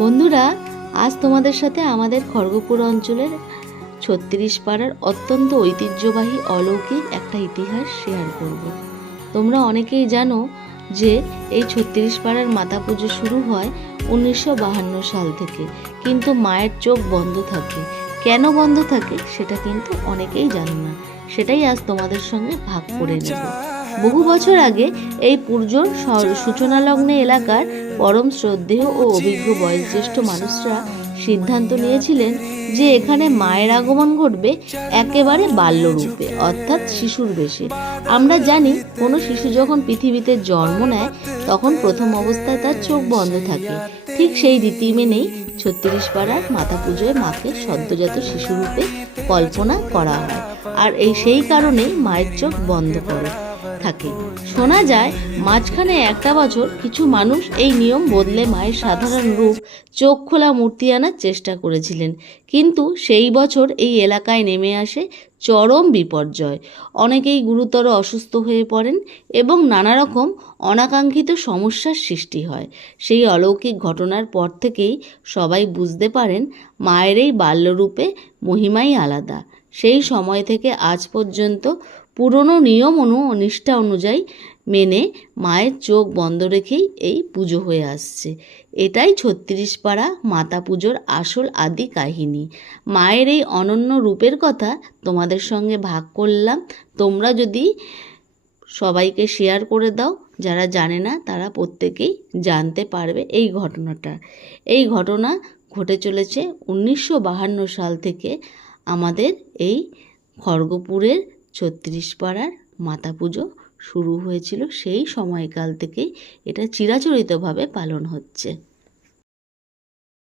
বন্ধুরা, আজ তোমাদের সাথে আমাদের খড়গপুর অঞ্চলের ৩৬ পাড়ার অত্যন্ত ঐতিহ্যবাহী অলৌকিক একটা ইতিহাস শেয়ার করব। তোমরা অনেকেই জানো যে এই ৩৬ পাড়ার মাতা পুজো শুরু হয় ১৯৫২ সাল থেকে, কিন্তু মায়ের চোখ বন্ধ থাকে। কেন বন্ধ থাকে সেটা কিন্তু অনেকেই জানো না, সেটাই আজ তোমাদের সঙ্গে ভাগ করে নেব। বহু বছর আগে এই পুজোর সূচনা লগ্নে এলাকার পরম শ্রদ্ধেয় ও অভিজ্ঞ বয়োজ্যেষ্ঠ মানুষরা সিদ্ধান্ত নিয়েছিলেন যে এখানে মায়ের আগমন ঘটবে একেবারে বাল্যরূপে, অর্থাৎ শিশুর বেশে। আমরা জানি কোনো শিশু যখন পৃথিবীতে জন্ম নেয় তখন প্রথম অবস্থায় তার চোখ বন্ধ থাকে। ঠিক সেই রীতি মেনেই ৩৬ পাড়ার মাতা পুজোয় মাকে সদ্যজাত শিশুরূপে কল্পনা করা হয়, আর সেই কারণেই মায়ের চোখ বন্ধ করে থাকে। শোনা যায় মাঝখানে একটা বছর কিছু মানুষ এই নিয়ম বদলে মায়ের সাধারণ রূপ চোখ খোলা মূর্তি আনার চেষ্টা করেছিলেন, কিন্তু সেই বছর এই এলাকায় নেমে আসে চরম বিপর্যয়। অনেকেই গুরুতর অসুস্থ হয়ে পড়েন এবং নানা রকম অনাকাঙ্ক্ষিত সমস্যার সৃষ্টি হয়। সেই অলৌকিক ঘটনার পর থেকেই সবাই বুঝতে পারেন মায়ের এই বাল্যরূপে মহিমাই আলাদা। সেই সময় থেকে আজ পর্যন্ত পুরনো নিয়ম নিষ্ঠা অনুযায়ী মেনে মায়ের চোখ বন্ধ রেখেই এই পুজো হয়ে আসছে। এটাই ৩৬ পাড়া মাতা পুজোর আসল আদি কাহিনী। মায়ের এই অনন্য রূপের কথা তোমাদের সঙ্গে ভাগ করলাম। তোমরা যদি সবাইকে শেয়ার করে দাও, যারা জানে না তারা প্রত্যেকেই জানতে পারবে এই ঘটনাটা। এই ঘটনা ঘটে চলেছে ১৯৫২ সাল থেকে। আমাদের এই খড়গপুরের ৩৬ পাড়ার মাতা পুজো শুরু হয়েছিল, সেই সময়কাল থেকেই এটা চিরাচরিতভাবে পালন হচ্ছে।